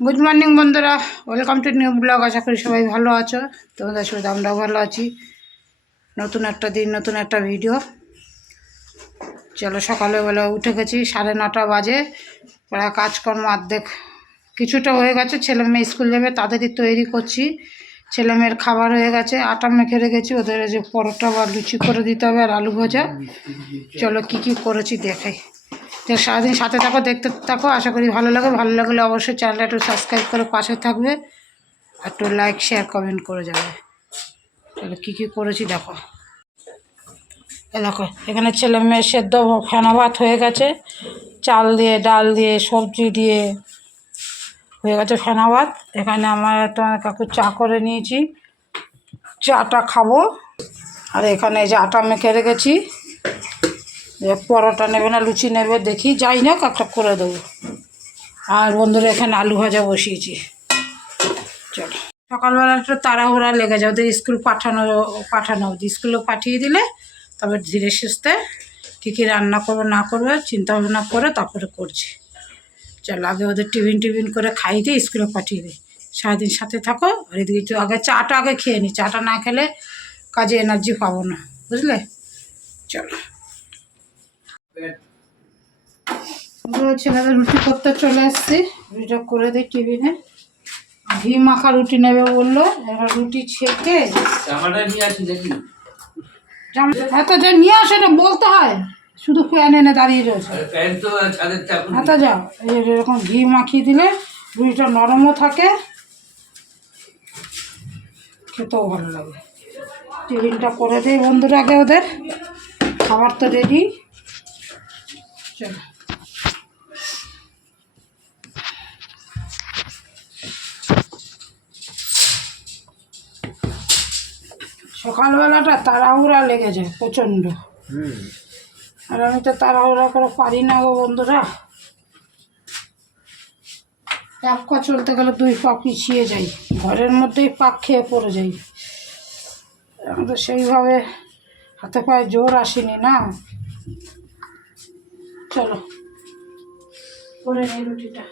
Good morning বন্ধুরা, welcome to new blog. আশা করি সবাই ভালো আছো। তোমাদের সাথে আমরাও ভালো আছি। নতুন একটা দিন, নতুন একটা ভিডিও। চলো, সকালবেলা উঠে গেছি, 9:30 বাজে। প্রায় কাজকর্ম অর্ধেক কিছুটা হয়ে গেছে। ছেলে মেয়ে স্কুল যাবে, তাদেরই তৈরি করছি। ছেলে মেয়ের খাবার হয়ে গেছে, আটা মেখে রেখেছি, ওদের যে পরোটা বা লুচি করে দিতে হবে আর আলু ভাজা। চলো কী কী করেছি দেখাই। তো সারাদিন সাথে থাকো, দেখতে থাকো, আশা করি ভালো লাগে। ভালো লাগলে অবশ্যই চ্যানেলটা একটু সাবস্ক্রাইব করে পাশে থাকবে, একটু লাইক শেয়ার কমেন্ট করে যাবে। তাহলে কী কী করেছি দেখো। দেখো, এখানে ছেলে মেয়ে সেদ্ধ ফেনা ভাত হয়ে গেছে, চাল দিয়ে ডাল দিয়ে সবজি দিয়ে হয়ে গেছে ফেনা ভাত। এখানে আমার তোমার কাকু চা করে নিয়েছি, চাটা খাবো। আর এখানে এই যে আটা মেখে রেখেছি, পরোটা নেবে না লুচি নেবে দেখি, যাই না একটা করে দেবো। আর বন্ধুরা এখানে আলু ভাজা বসিয়েছি। চলো, সকালবেলা একটু তাড়াহুড়া লেগে যায়, ওদের স্কুল পাঠানো অবধি। স্কুলে পাঠিয়ে দিলে তবে ধীরে সুস্থে কী কী রান্না করবে না করবে চিন্তা ভাবনা করে তারপরে করছি। চলো, আগে ওদের টিফিন করে খাই দিয়ে স্কুলে পাঠিয়ে দিই। সারাদিন সাথে থাকো। আর এদিকে একটু আগে চাটা খেয়ে নিই, চাটা না খেলে কাজে এনার্জি পাবো না, বুঝলে। চলো, ছেলেদের রুটি করতে চলে এসছি। রুটিটা করে দিই টিফিনে। ঘি মাখা রুটি নেবে বললো, এবার রুটি ছেঁকে এত যা নিয়ে আসে এটা বলতে হয়, শুধু ফ্যান এনে দাঁড়িয়ে রয়েছে। এত যাও, এরকম ঘি মাখিয়ে দিলে রুটিটা নরমও থাকে, খেতেও ভালো লাগে। টিফিনটা করে দিই বন্ধুরা, আগে ওদের খাবার তো রেডি। চলো, সকালবেলাটা তাড়াহুড়া লেগে যায় প্রচণ্ড। আর আমি তো তাড়াহুড়া করে পারি না গো বন্ধুরা। এক পা চলতে গেলে 2 পা পিছিয়ে যাই, ঘরের মধ্যেই পাক খেয়ে পড়ে যাই। আমাদের সেইভাবে হাতে পায়ে জোর আসেনি না। চলো করে নিই রুটিটা।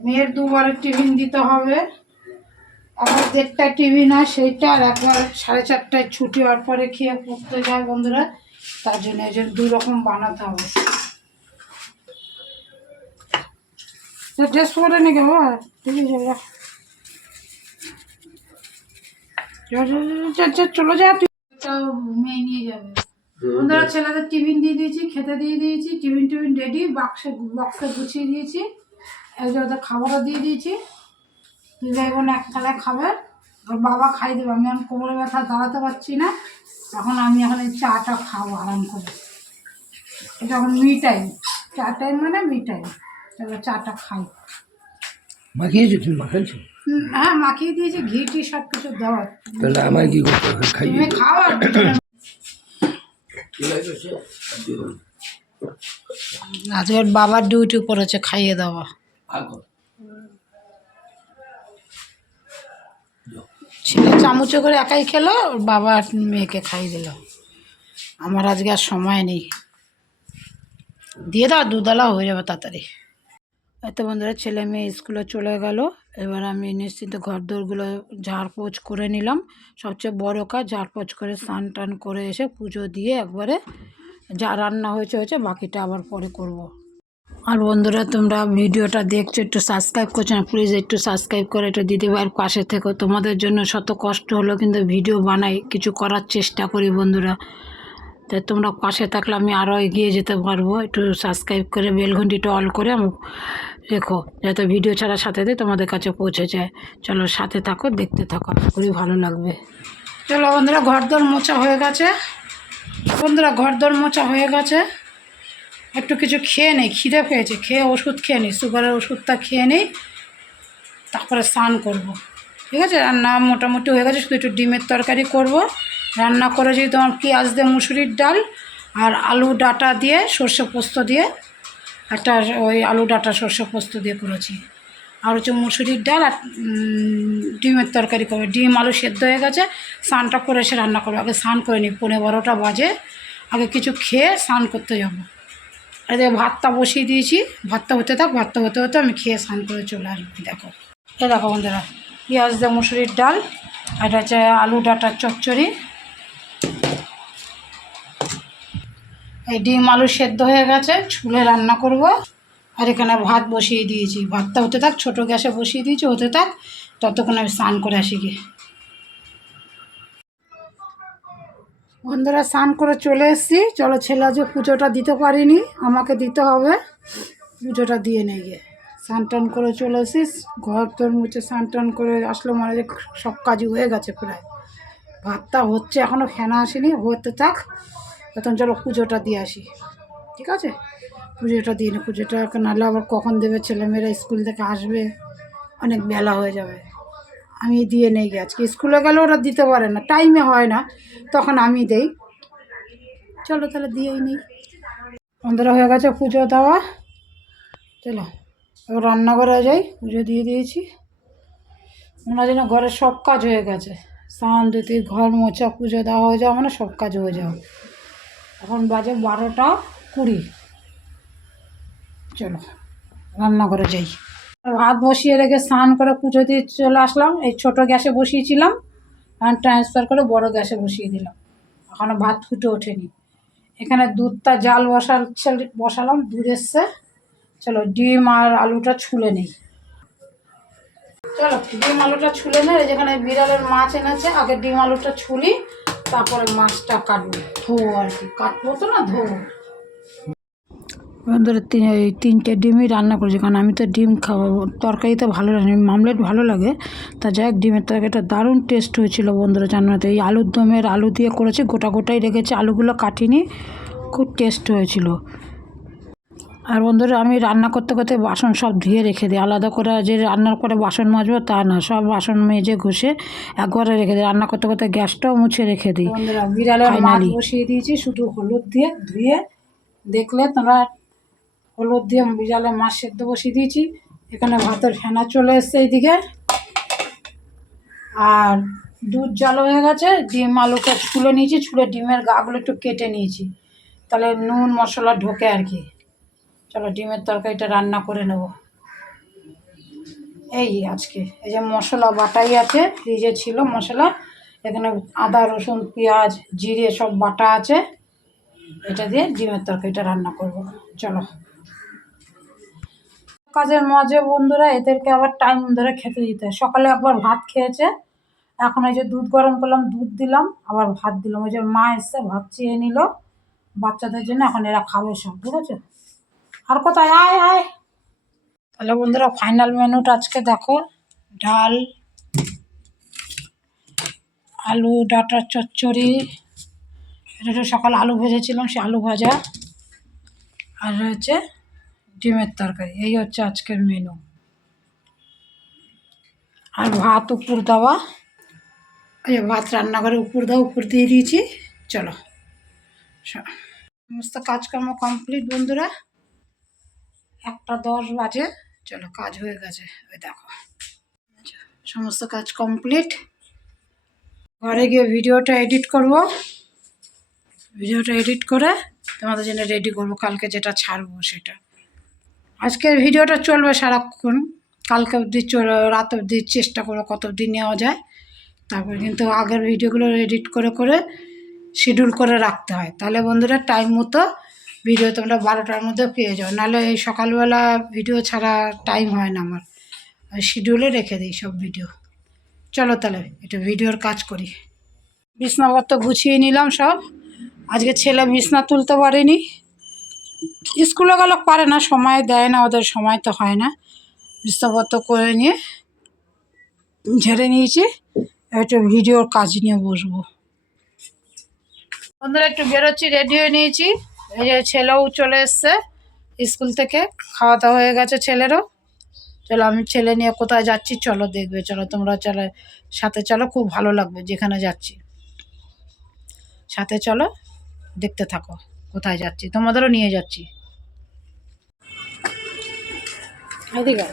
মেয়ের 2বারের টিফিন দিতে হবে। একবার 1:30টায় টিফিন হয় সেইটা, আর একবার 4:30টায় ছুটি হওয়ার পরে খেয়ে পড়তে যায় বন্ধুরা। তার জন্য এই জন্য 2 রকম বানাতে হবে। ড্রেস পরে নাকি বাবা, ঠিক আছে, চলে যা, তুই মেয়ে নিয়ে যাবে। বন্ধুরা, ছেলেদের টিফিন দিয়ে দিয়েছি, খেতে দিয়ে দিয়েছি, টিফিন রেডি, বক্সে গুছিয়ে দিয়েছি। এই যে ওদের খাবারও দিয়ে দিয়েছি। 2 ভাই বোন এক থালায় খাবে, ওর বাবা খাই দেবে। আমি এখন কোমরে ব্যথা, দাঁড়াতে পারছি না, এখন আমি এখন এই চাটা খাবো আরাম করে। এটা এখন মি টাইম, চা টাইম মানে মি টাইম। তাহলে চাটা খাই। মাখিয়েছো তুমি? মাখাচ্ছো? হ্যাঁ, মাখিয়ে দিয়েছি, ঘি টি সব কিছু দেওয়া। তাহলে আমায় কি করতে হবে? খাইয়ে তুমি খাও। আর আজকে ওর বাবার ডিউটি পড়েছে, খাইয়ে দেওয়া। ছেলে চামচে করে একাই খেলো, ওর বাবা মেয়েকে খাইয়ে দিল। আমার আজকে আর সময় নেই, দিয়ে দাও, দুধওয়ালা হয়ে যাবে তাড়াতাড়ি। এত বন্ধুরা, ছেলে মেয়ে স্কুলে চলে গেল। এবার আমি নিশ্চিন্ত ঘর দোরগুলো ঝাড়পোছ করে নিলাম। সবচেয়ে বড় কাজ ঝাড়পোছ করে স্নান টান করে এসে পুজো দিয়ে একবারে যা রান্না হয়েছে বাকিটা আবার পরে করব। আর বন্ধুরা, তোমরা ভিডিওটা দেখছো, একটু সাবস্ক্রাইব করছো না, প্লিজ একটু সাবস্ক্রাইব করে একটু দিদিভাইয়ের পাশে থেকো। তোমাদের জন্য শত কষ্ট হলো কিন্তু ভিডিও বানাই, কিছু করার চেষ্টা করি বন্ধুরা। তাই তোমরা পাশে থাকলে আমি আরও এগিয়ে যেতে পারবো। একটু সাবস্ক্রাইব করে বেল ঘন্টিটা অল করে রেখো, যাতে ভিডিও ছাড়ার সাথে তোমাদের কাছে পৌঁছে যায়। চলো সাথে থাকো, দেখতে থাকো, খুবই ভালো লাগবে। চলো বন্ধুরা, ঘরদোর মোছা হয়ে গেছে। ঘরদোর মোছা হয়ে গেছে। একটু কিছু খেয়ে নেই, খিদে পেয়েছে, খেয়ে ওষুধ খেয়ে নিই, সুগারের ওষুধটা খেয়ে নিই, তারপরে স্নান করব। ঠিক আছে, রান্না মোটামুটি হয়ে গেছে, শুধু একটু ডিমের তরকারি করব। রান্না করেছি তোমার পেঁয়াজ দিয়ে মুসুরির ডাল আর আলু ডাঁটা দিয়ে সর্ষে পোস্ত দিয়ে, একটা ওই আলু ডাঁটা সর্ষে পোস্ত দিয়ে করেছি। আর হচ্ছে মুসুরির ডাল আর ডিমের তরকারি করবে। ডিম আলু সেদ্ধ হয়ে গেছে, স্নানটা করে এসে রান্না করবে। আগে স্নান করে নিই, 11:30 বাজে, আগে কিছু খেয়ে স্নান করতে যাবো। এদিকে ভাতটা বসিয়ে দিয়েছি, ভাতটা হতে থাক, ভাতটা হতে হতে আমি খেয়ে স্নান করে চলে আসবি। দেখো দেখো বন্ধুরা, পেঁয়াজ দিয়ে মুসুরির ডাল, এটা হচ্ছে আলু ডাঁটার চচ্চড়ি, এই ডিম আলু সেদ্ধ হয়ে গেছে, ছুলে রান্না করব। আর এখানে ভাত বসিয়ে দিয়েছি, ভাতটা হতে থাক, ছোটো গ্যাসে বসিয়ে দিয়েছি, হতে থাক, ততক্ষণ আমি স্নান করে আসি গিয়ে। বন্ধুরা স্নান করে চলে এসেছি, চলো ছেলে আজকে পুজোটা দিতে পারিনি, আমাকে দিতে হবে, পুজোটা দিয়ে নিয়ে গিয়ে স্নান টান করে চলে এসেছিস, ঘর তোর মুছে স্নান টান করে আসলো, মানে যে সব কাজই হয়ে গেছে প্রায়। ভাতটা হচ্ছে, এখনও ফেনা আসেনি, হতে থাক, তখন চলো পুজোটা দিয়ে আসি, ঠিক আছে? পুজোটা দিয়ে না, পুজোটা নাহলে আবার কখন দেবে, ছেলেমেয়েরা স্কুল থেকে আসবে, অনেক বেলা হয়ে যাবে। আমি দিয়ে নেই গে, আজকে স্কুলে গেলে ওরা দিতে পারে না, টাইমে হয় না, তখন আমি দেই। চলো তাহলে দিয়েই নেই। বন্ধুরা হয়ে গেছে পুজো দেওয়া, চলো এবার রান্নাঘরে যাই, পুজো দিয়ে দিয়েছি। মনে হয় যেন ঘরের সব কাজ হয়ে গেছে, স্নান ধুতি, ঘর মোছা, পুজো দেওয়া হয়ে যাওয়া মানে সব কাজ হয়ে যাওয়া। এখন বাজে 12:20, চলো রান্নাঘরে যাই। ভাত বসিয়ে রেখে স্নান করে পুজো দিয়ে চলে আসলাম। এই ছোটো গ্যাসে বসিয়েছিলাম, এখন ট্রান্সফার করে বড় গ্যাসে বসিয়ে দিলাম, এখনও ভাত ফুটে ওঠেনি। এখানে দুধটা জাল বসালাম, দুধ এসছে। চলো ডিম আর আলুটা ছুলে নিই, চলো ডিম আলুটা ছুলে নেই। যেখানে বিড়ালের মাছ এনেছে, আগে ডিম আলুটা ছুলি, তারপরে মাছটা কাটবো, ধোবো আর কি, কাটবো তো না, ধোবো। বন্ধুরা এই 3টে ডিমই রান্না করেছি, কারণ আমি তো ডিম খাওয়াবো, তরকারিতে ভালো লাগে, মামলেট ভালো লাগে, তা যাই হোক ডিমের তরকারিটা দারুণ টেস্ট হয়েছিল বন্ধুরা, জানো না তো। এই আলুর দমের আলু দিয়ে করেছি, গোটা গোটাই রেখেছি, আলুগুলো কাটিনি, খুব টেস্ট হয়েছিল। আর বন্ধুরা আমি রান্না করতে করতে বাসন সব ধুয়ে রেখে দিই, আলাদা করে যে রান্নার করে বাসন মাজবো তা না, সব বাসন মেজে ঘষে একবারে রেখে দিই, রান্না করতে করতে গ্যাসটাও মুছে রেখে দিই। বন্ধুরা বিড়ালের মাছ বসিয়ে দিয়েছি, শুধু হলুদ দিয়ে ধুয়ে, দেখলে তোমরা, হলুদ দিয়ে বিড়ালের মাছ সেদ্ধ বসিয়ে দিয়েছি। এখানে ভাতের ফেনা চলে এসছে এইদিকে, আর দুধ জাল হয়ে গেছে। ডিম আলুটা ছুলে নিয়েছি, ছুলে ডিমের গাগুলো একটু কেটে নিয়েছি, তাহলে নুন মশলা ঢোকে আর কি। চলো ডিমের তরকারিটা রান্না করে নেব। এই আজকে এই যে মশলা বাটাই আছে, ফ্রিজে ছিল মশলা, এখানে আদা রসুন পেঁয়াজ জিরে সব বাটা আছে, এটা দিয়ে ডিমের তরকারিটা রান্না করব। চলো কাজের মাঝে বন্ধুরা এদেরকে আবার টাইম ধরে খেতে দিতে হয়। সকালে একবার ভাত খেয়েছে, এখন এই যে দুধ গরম করলাম, দুধ দিলাম, আবার ভাত দিলাম। ওই যে মা এসছে ভাত চেয়ে নিল বাচ্চাদের জন্য, এখন এরা খাবে সব, ঠিক আছে? আর কোথায়, আয় আয়। তাহলে বন্ধুরা ফাইনাল মেনুটা আজকে দেখো, ডাল, আলু ডাঁটার চচ্চড়ি, এটা সকালে আলু ভেজেছিলাম, সে আলু ভাজা, আর হচ্ছে ডিমের তরকারি, এই হচ্ছে আজকের মেনু। আর ভাত উপর দেওয়া, এই ভাত রান্নাঘরে উপর দেওয়া, উপর দিয়ে দিয়েছি। চলো সমস্ত কাজকর্ম কমপ্লিট বন্ধুরা, 1:10 বাজে, চলো কাজ হয়ে গেছে, ওই দেখো সমস্ত কাজ কমপ্লিট। ঘরে গিয়ে ভিডিওটা এডিট করব, ভিডিওটা এডিট করে তোমাদের জন্য রেডি করব, কালকে যেটা ছাড়বো সেটা। আজকের ভিডিওটা চলবে সারাক্ষণ, কালকে অবধি রাত অবধি চেষ্টা করো কত অবধি নেওয়া যায়। তারপর কিন্তু আগের ভিডিওগুলো এডিট করে করে শিডিউল করে রাখতে হয়, তাহলে বন্ধুরা টাইম মতো ভিডিও তোমরা 12টার মধ্যে পেয়ে যাও, নাহলে এই সকালবেলা ভিডিও ছাড়া টাইম হয় না আমার, শিডিউলে রেখে দিই সব ভিডিও। চলো তাহলে এটা ভিডিওর কাজ করি। বিছনাপত্র গুছিয়ে নিলাম সব, আজকে ছেলে বিছনা তুলতে পারেনি, স্কুলে গেলে পারে না, সময় দেয় না, ওদের সময় তো হয় না। বিছনাপত্র করে নিয়ে ঝেড়ে নিয়েছি, একটু ভিডিওর কাজ নিয়ে বসবো। বন্ধুরা একটু বেরোচ্ছি, রেডি হয়ে নিয়েছি, এই যে ছেলেও চলে এসছে স্কুল থেকে, খাওয়া দাওয়া হয়ে গেছে ছেলেরও। চলো আমি ছেলে নিয়ে কোথায় যাচ্ছি চলো দেখবে, চলো তোমরা চলো সাথে, চলো খুব ভালো লাগবে যেখানে যাচ্ছি, সাথে চলো দেখতে থাকো কোথায় যাচ্ছি, তোমাদেরও নিয়ে যাচ্ছি। এদিকে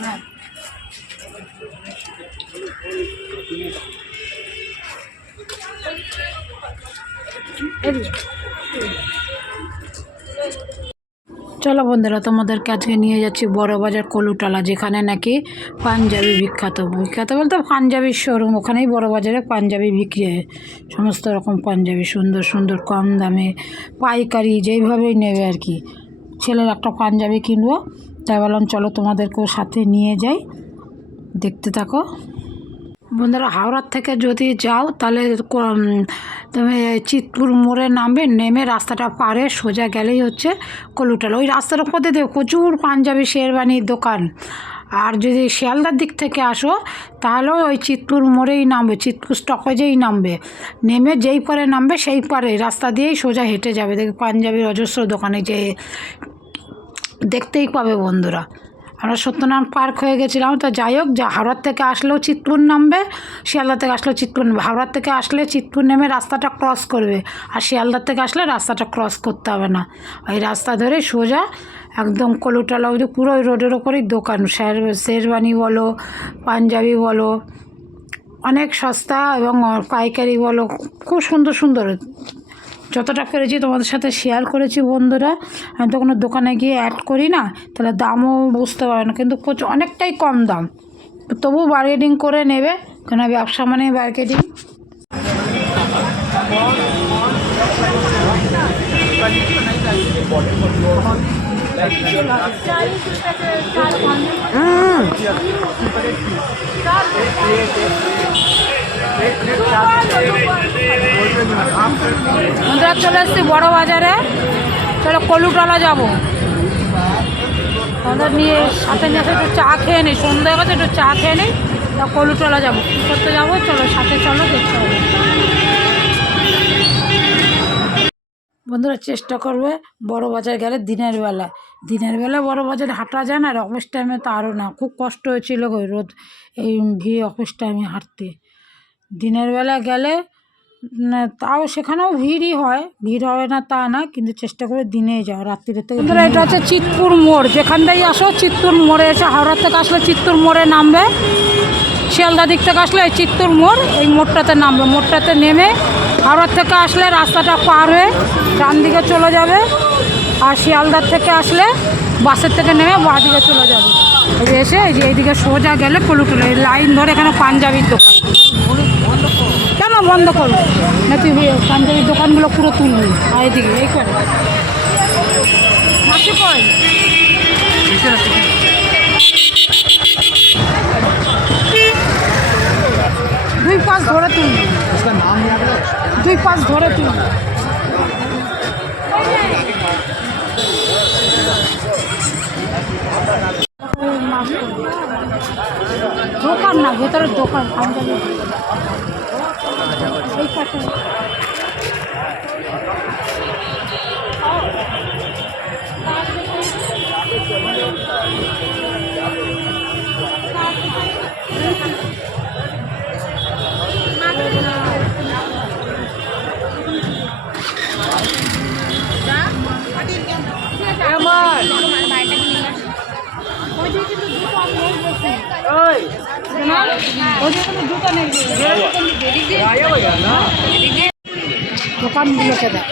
হ্যাঁ চলো বন্ধুরা, তোমাদেরকে আজকে নিয়ে যাচ্ছি বড়বাজার কলুটালা, যেখানে নাকি পাঞ্জাবি বিখ্যাত। বিখ্যাত বলতে পাঞ্জাবির শোরুম, ওখানেই বড়বাজারে পাঞ্জাবি বিক্রি হয়। সমস্ত রকম পাঞ্জাবি সুন্দর সুন্দর কম দামে পাইকারি যেইভাবেই নেবে আর কি। ছেলের একটা পাঞ্জাবি কিনবো, তাই বললাম চলো তোমাদেরকেও সাথে নিয়ে যাই, দেখতে থাকো বন্ধুরা। হাওড়ার থেকে যদি যাও তাহলে তুমি চিতপুর মোড়ে নামবে, নেমে রাস্তাটা পারে সোজা গেলেই হচ্ছে কলুটালা। ওই রাস্তার উপরে দেবে প্রচুর পাঞ্জাবি শেরবানির দোকান। আর যদি শিয়ালদার দিক থেকে আসো তাহলে ওই চিতপুর মোড়েই নামবে, চিতপুর স্টপেজেই নামবে। নেমে যেই পারে নামবে সেই পারে রাস্তা দিয়েই সোজা হেঁটে যাবে, দেখি পাঞ্জাবির অজস্র দোকানে যে দেখতেই পাবে বন্ধুরা। আমরা সত্যনারায়ণ পার্ক হয়ে গেছিলাম, তো যাই হোক, যা হাওড়ার থেকে আসলেও চিতপুর নামবে, শিয়ালদা থেকে আসলেও চিতপুর নামবে। হাওড়ার থেকে আসলে চিতপুর নেমে রাস্তাটা ক্রস করবে, আর শিয়ালদার থেকে আসলে রাস্তাটা ক্রস করতে হবে না। ওই রাস্তা ধরে সোজা একদম কলুটালা অবধি পুরো ওই রোডের ওপরেই দোকান। শেরবানি বলো, পাঞ্জাবি বলো, অনেক সস্তা, এবং পাইকারি বলো, খুব সুন্দর সুন্দর। যতটা পেরেছি তোমাদের সাথে শেয়ার করেছি বন্ধুরা। আমি তো কোনো দোকানে গিয়ে অ্যাড করি না, তাহলে দামও বুঝতে পারে না, কিন্তু অনেকটাই কম দাম। তবু বার্গেনিং করে নেবে, কেন ব্যবসা মানে বার্গেনিং। আমরা চলে এসেছি বড় বাজারে, চলো কলুটালা যাবো। আমাদের নিয়ে সাথে নিয়ে একটু চা খেয়ে নিই, সন্ধ্যা হয়ে গেছে, একটু চা খেয়ে নিই, তা কলুটালা যাবো। কী করতে যাবো চলো, সাথে চলো, দেখতে হবে। বন্ধুরা চেষ্টা করবে বড় বাজার গেলে দিনের বেলা বড় বাজারে হাঁটা যায় না, আর অফিস টাইমে তো আরও না, খুব কষ্ট হয়েছিল গো রোদ এই ভিড় অফিস টাইমে হাঁটতে। দিনের বেলা গেলে তাও সেখানেও ভিড়ই হয়, ভিড় হবে না তা না, কিন্তু চেষ্টা করে দিনে যাও, রাত্রির থেকে। বন্ধুরা এটা হচ্ছে চিতপুর মোড়, যেখানটাই আসো চিতপুর মোড়ে এসে, হাওড়ার থেকে আসলে চিতপুর মোড়ে নামবে, শিয়ালদা দিক থেকে আসলে এই চিতপুর মোড়, এই মোড়টাতে নামবে। মোড়টাতে নেমে হাওড়ার থেকে আসলে রাস্তাটা পার হয়ে ডান দিকে চলে যাবে, আর শিয়ালদার থেকে আসলে বাসের থেকে নেমে বাঁ দিকে চলে যাবে। এসে এইদিকে সোজা গেলে কলুটালা লাইন ধরে এখানে পাঞ্জাবির দোকান। কেন বন্ধ করবো না, তুই পাঞ্জাবির দোকানগুলো পুরো তুলবি, আর এইদিকে এই করে মাসে কয় দুই পাশ ধরে তুলবি, দুই পাশ ধরে তুলবি। দোকান না, ভেতরের দোকান পাঞ্জাবি এই পাশে। দোকানগুলোকে দেয়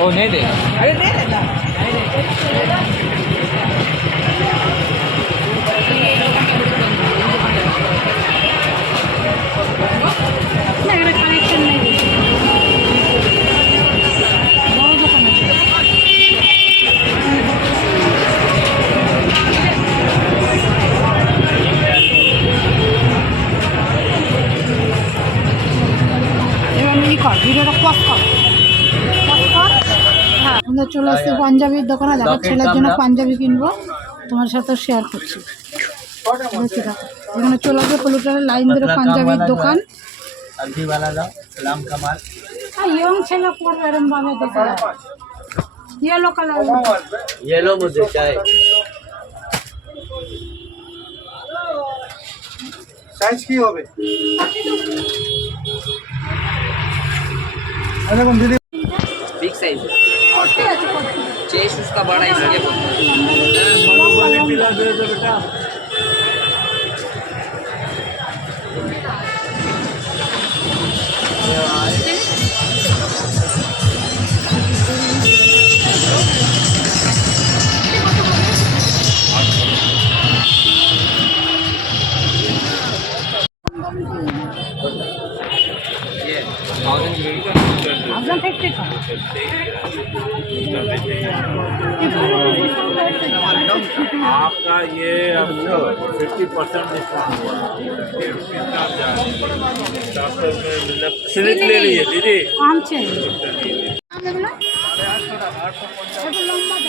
ओ नहीं दे, अरे दे देता ভিডিওটা পজ কর। হ্যাঁ আমরা চলে আসছি পাঞ্জাবির দোকানে, দেখো ছেলের জন্য পাঞ্জাবি কিনবো, তোমার সাথে শেয়ার করছি। দেখতে থাকো, এখানে চলে আসবে কলুটালা লাইন ধরে পাঞ্জাবির দোকান। वाला दाओ सलाम कमाल ইয়ং ছেলে পড়বে এরম ভাবে দেখে येलो कलर येलो मुझे चाहिए সাইজ কি হবে? बिग साइज चेस्ट उसका बड़ा इसलिए बोलते हैं ये 1050 का आपका ये 50% डिस्काउंट हुआ स्लिप ले लीजिए दीदी आम चाहिए लंबा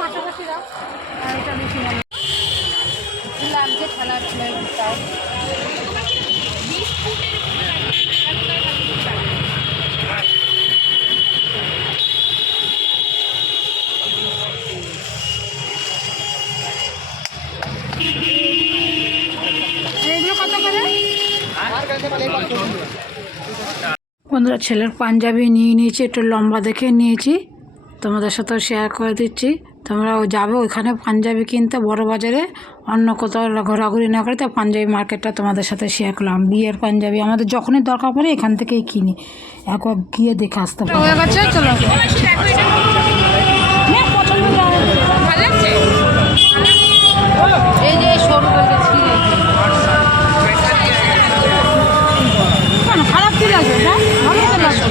পাশাপাশি দাও আর এটা বেশি লাগছে খেলার তাই এগুলো কত করে? বন্ধুরা ছেলের পাঞ্জাবি নিয়ে নিয়েছি, একটু লম্বা দেখে নিয়েছি, তোমাদের সাথেও শেয়ার করে দিচ্ছি। তোমরাও যাবে ওইখানে পাঞ্জাবি কিনতে বড় বাজারে, অন্য কোথাও ঘোরাঘুরি না করে, তা পাঞ্জাবি মার্কেটটা তোমাদের সাথে শেয়ার করলাম। বিয়ের পাঞ্জাবি আমাদের যখনই দরকার পড়ে এখান থেকেই কিনি, একবার গিয়ে দেখে আসতে পারি। হয়ে গেছে, চলো এই যে সরু খারাপ কি লাগবে না, ভালো তো লাগবে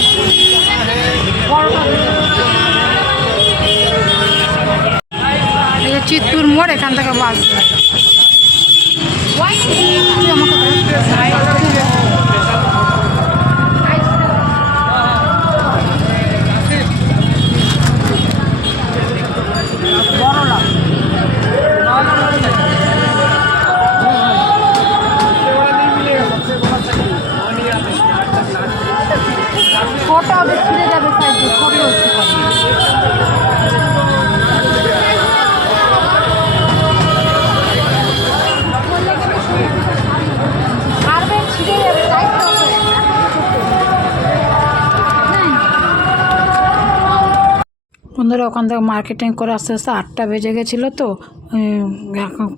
চিত্তুর মোড়, এখান থেকে বাস ছোটা হবে, ছিঁড়ে যাবে সাইডে, ছোট হচ্ছে বন্ধুরা। ওখান থেকে মার্কেটিং করে আস্তে আস্তে 8টা বেজে গেছিলো, তো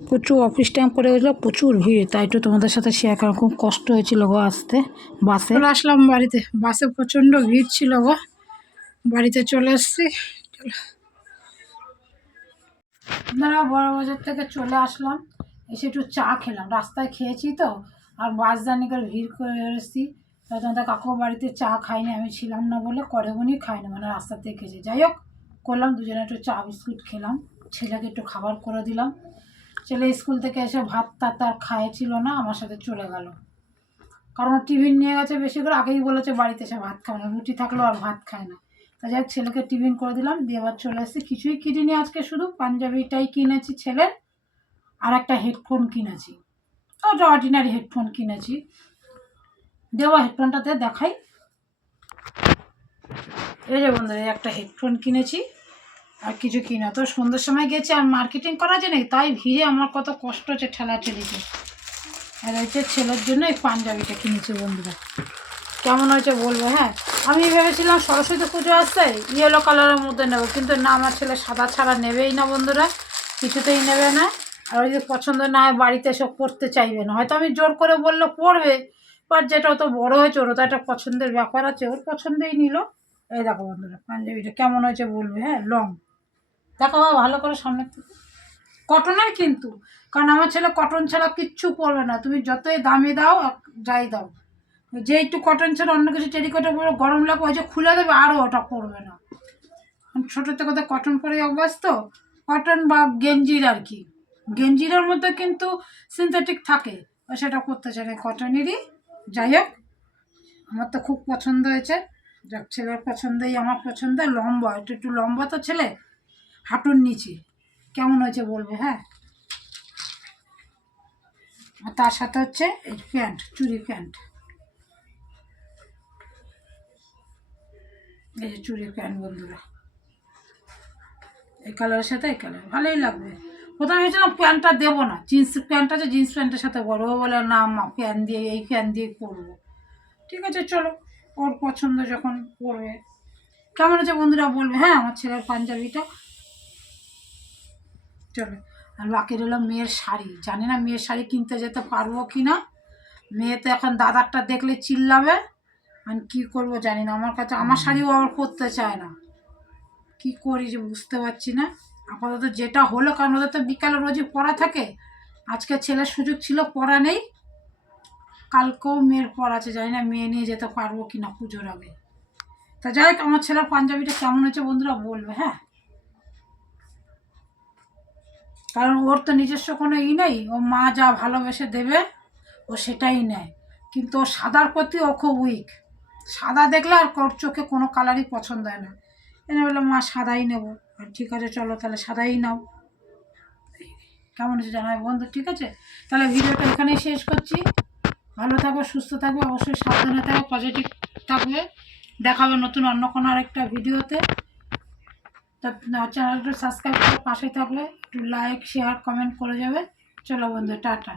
প্রচুর অফিস টাইম করে গেছিলো, প্রচুর ভিড়, তাই একটু তোমাদের সাথে শেয়ার করা। খুব কষ্ট হয়েছিল গো আসতে, বাসে আসলাম বাড়িতে, বাসে প্রচণ্ড ভিড় ছিল গো, বাড়িতে চলে এসছি। আপনারা বড় বাজার থেকে চলে আসলাম, এসে একটু চা খেলাম, রাস্তায় খেয়েছি তো, আর বাস জার্নি করে ভিড় করে এসেছি, তাই তোমাদের কাকু বাড়িতে চা খাইনি, আমি ছিলাম না বলে করে উনি খাইনি, মানে রাস্তাতে খেয়েছি। যাই হোক করলাম, দুজনে একটু চা বিস্কুট খেলাম, ছেলেকে একটু খাবার করে দিলাম। ছেলে স্কুল থেকে এসে ভাত টাত আর খাইছিল না, আমার সাথে চলে গেল, কারণ টিফিন নিয়ে গেছে বেশি করে, আগেই বলেছে বাড়িতে এসে ভাত খাবে না, রুটি থাকলেও আর ভাত খায় না। তা যাই হোক ছেলেকে টিফিন করে দিলাম, দিয়ে আবার চলে এসেছি। কিছুই কিনিনি আজকে, শুধু পাঞ্জাবিটাই কিনেছি ছেলের, আর একটা হেডফোন কিনেছি, ওটা অর্ডিনারি হেডফোন কিনেছি। দেওয়া হেডফোনটাতে দেখাই, এই যে বন্ধুরা একটা হেডফোন কিনেছি, আর কিছু কিনা। তো সন্ধ্যের সময় গেছি, আর মার্কেটিং করা যায় না, তাই ভিড়ে আমার কত কষ্ট হচ্ছে ঠেলাঠেলিতে। আর হচ্ছে ছেলের জন্য এই পাঞ্জাবিটা কিনেছি বন্ধুরা, কেমন হয়েছে বলবো। হ্যাঁ আমি ভেবেছিলাম সরস্বতী পুজো আসছে ইয়েলো কালারের মধ্যে নেবো, কিন্তু না, আমার ছেলে সাদা ছাড়া নেবেই না বন্ধুরা, কিছুতেই নেবে না। আর ওই যে পছন্দ না হয় বাড়িতে এসব পড়তে চাইবে না, হয়তো আমি জোর করে বললে পড়বে, বাট যেটা অত বড় হয়েছে ওর তো একটা পছন্দের ব্যাপার আছে, ওর পছন্দেই নিল। এই দেখো বন্ধুরা পাঞ্জাবিটা কেমন হয়েছে বলবে। হ্যাঁ লং দেখো ভালো করে সামনে থেকে, কটনের কিন্তু, কারণ আমার ছেলে কটন ছাড়া কিচ্ছু পরবে না, তুমি যতই দামি দাও যাই দাও, যে একটু কটন ছাড়া অন্য কিছু টেরিকটে পরে গরম লাগবে, ওই যে খুলে দেবে আরও ওটা পরবে না। ছোটো থেকে তো কটন পরে অভ্যাস, তো কটন বা গেঞ্জির আর কি, গেঞ্জিরের মধ্যে কিন্তু সিনথেটিক থাকে, সেটা করতে চাই না, কটনেরই। যাই হোক আমার তো খুব পছন্দ হয়েছে, যাক, ছেলের পছন্দই আমার পছন্দ, লম্বা, একটু একটু লম্বা তো ছেলে, হাঁটুর নিচে। কেমন হয়েছে বলবে, হ্যাঁ। আর তার সাথে হচ্ছে এই প্যান্ট, চুড়ি প্যান্ট, এই যে চুড়ি প্যান্ট বন্ধুরা, এই কালারের সাথে এই কালার ভালোই লাগবে। প্রথমে ভেবেছিলাম প্যান্টটা দেবো না, জিন্স প্যান্ট আছে, জিন্স প্যান্টের সাথে বড় বলে না মা প্যান্ট দিয়ে, এই প্যান্ট দিয়ে করবো। ঠিক আছে চলো, ওর পছন্দ যখন করবে। কেমন হচ্ছে বন্ধুরা বলবে, হ্যাঁ, আমার ছেলের পাঞ্জাবিটা। চলো, আর বাকি রইল মেয়ের শাড়ি। জানি না মেয়ের শাড়ি কিনতে যেতে পারবো কি না। মেয়ে তো এখন দাদারটা দেখলে চিল্লাবে, আমি কী করবো জানি না। আমার কাছে আমার শাড়িও আবার পরতে চায় না, কি করি যে বুঝতে পারছি না। আপাতত যেটা হলো, কারণ ওদের তো বিকালে রোজই পড়া থাকে, আজকে ছেলের সুযোগ ছিল, পড়া নেই, কালকেও মেয়ের পড়া আছে, জানি না মেয়ে নিয়ে যেতে পারবো কি না পুজোর আগে। তা যাই হোক, আমার ছেলের পাঞ্জাবিটা কেমন হয়েছে বন্ধুরা বলবে, হ্যাঁ। কারণ ওর তো নিজস্ব কোনো নেই, ও মা যা ভালোবেসে দেবে ও সেটাই নেয়। কিন্তু ও সাদার প্রতি ও খুব উইক, সাদা দেখলে আর ওর চোখে কোনো কালারই পছন্দ হয় না। এনে বললাম মা সাদাই নেবো, আর ঠিক আছে চলো তাহলে সাদাই নাও। কেমন হচ্ছে জানাই বন্ধু, ঠিক আছে। তাহলে ভিডিওটা এখানেই শেষ করছি। ভালো থাকো, সুস্থ থাকবে, অবশ্যই সাবধানে থাকবে, পজিটিভ থাকবে। দেখাবে নতুন অন্য কোনো আরেকটা ভিডিওতে। তা চ্যানেলটা সাবস্ক্রাইব করে পাশে থাকবে, একটু লাইক শেয়ার কমেন্ট করে যাবে। চলো বন্ধু, টাটা।